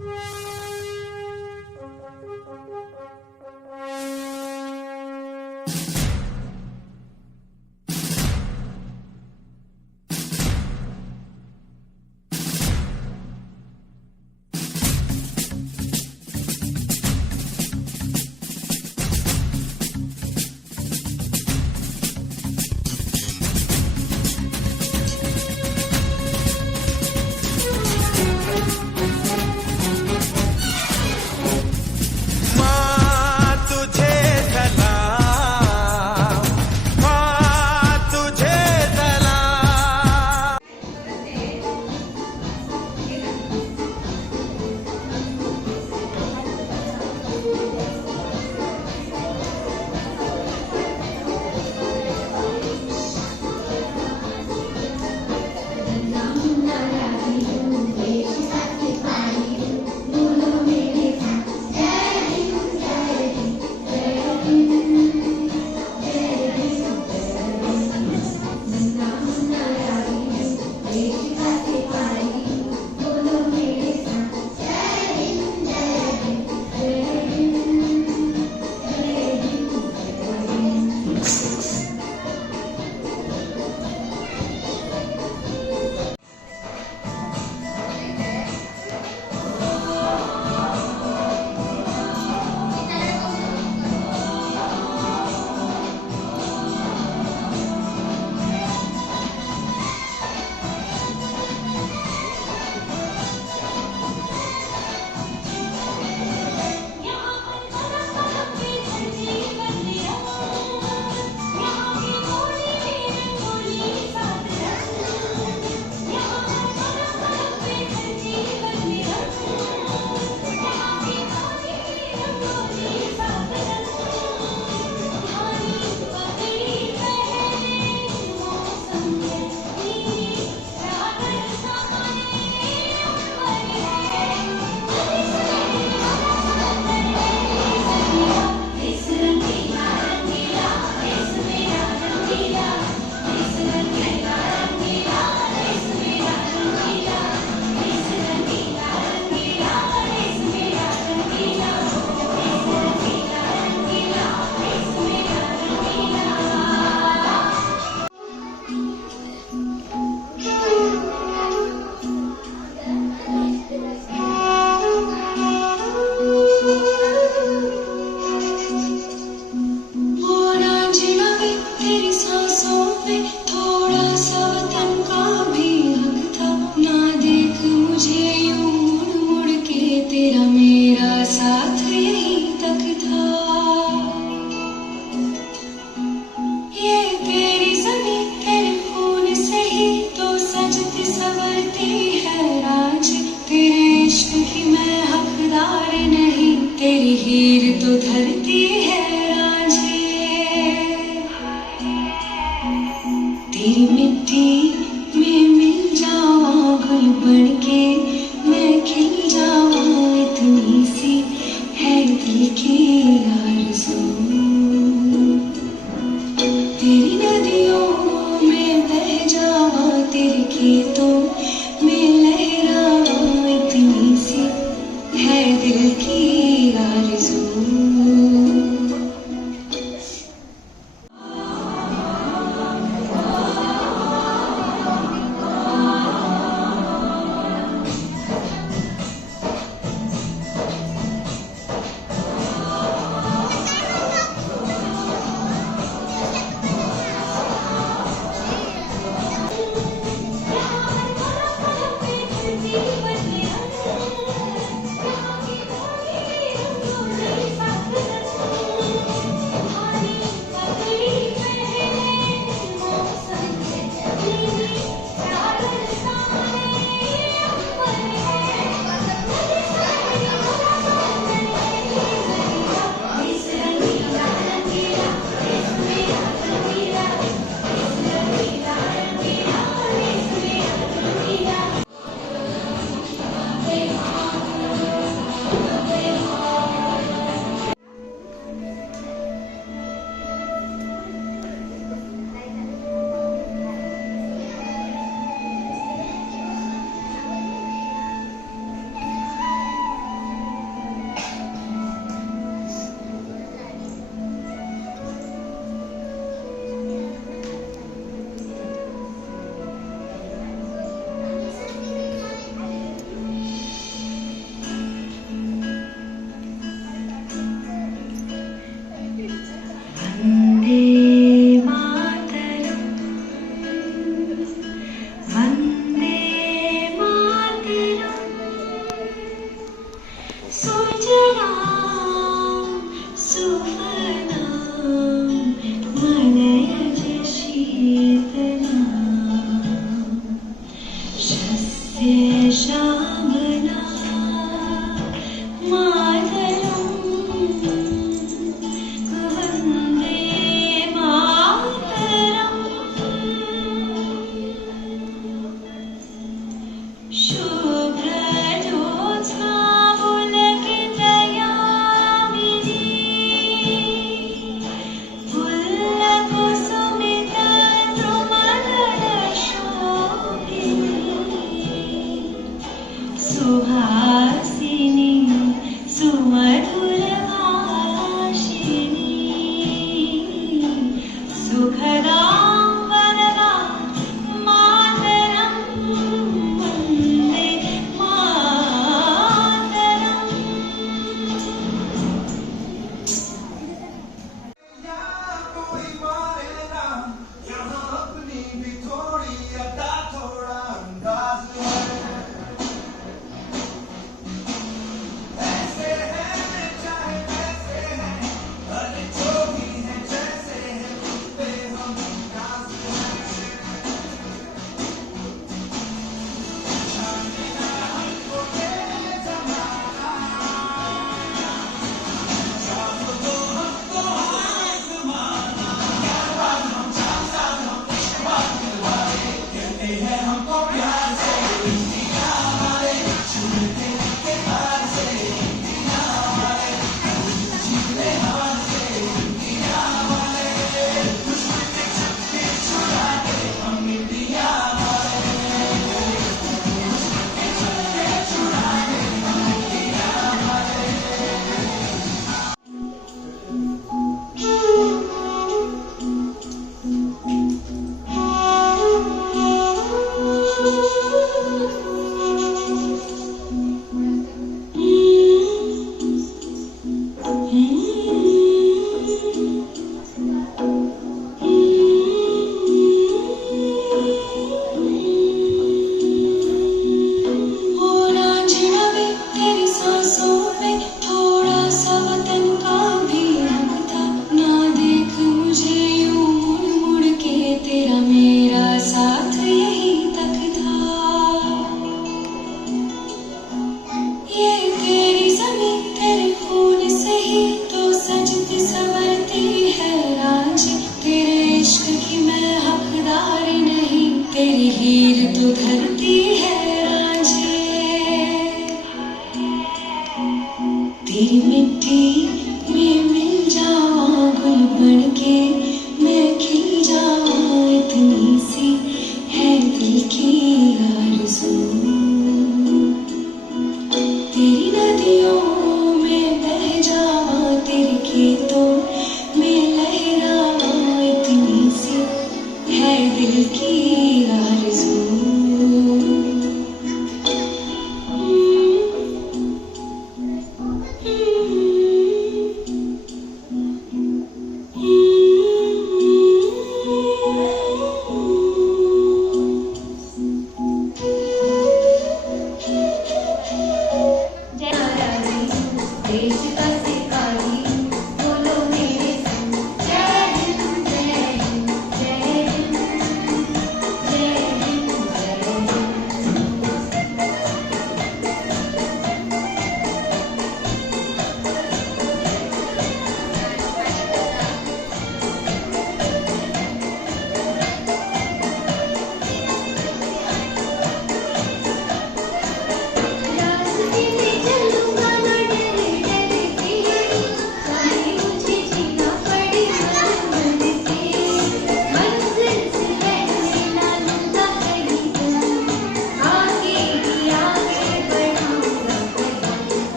Yeah. He guides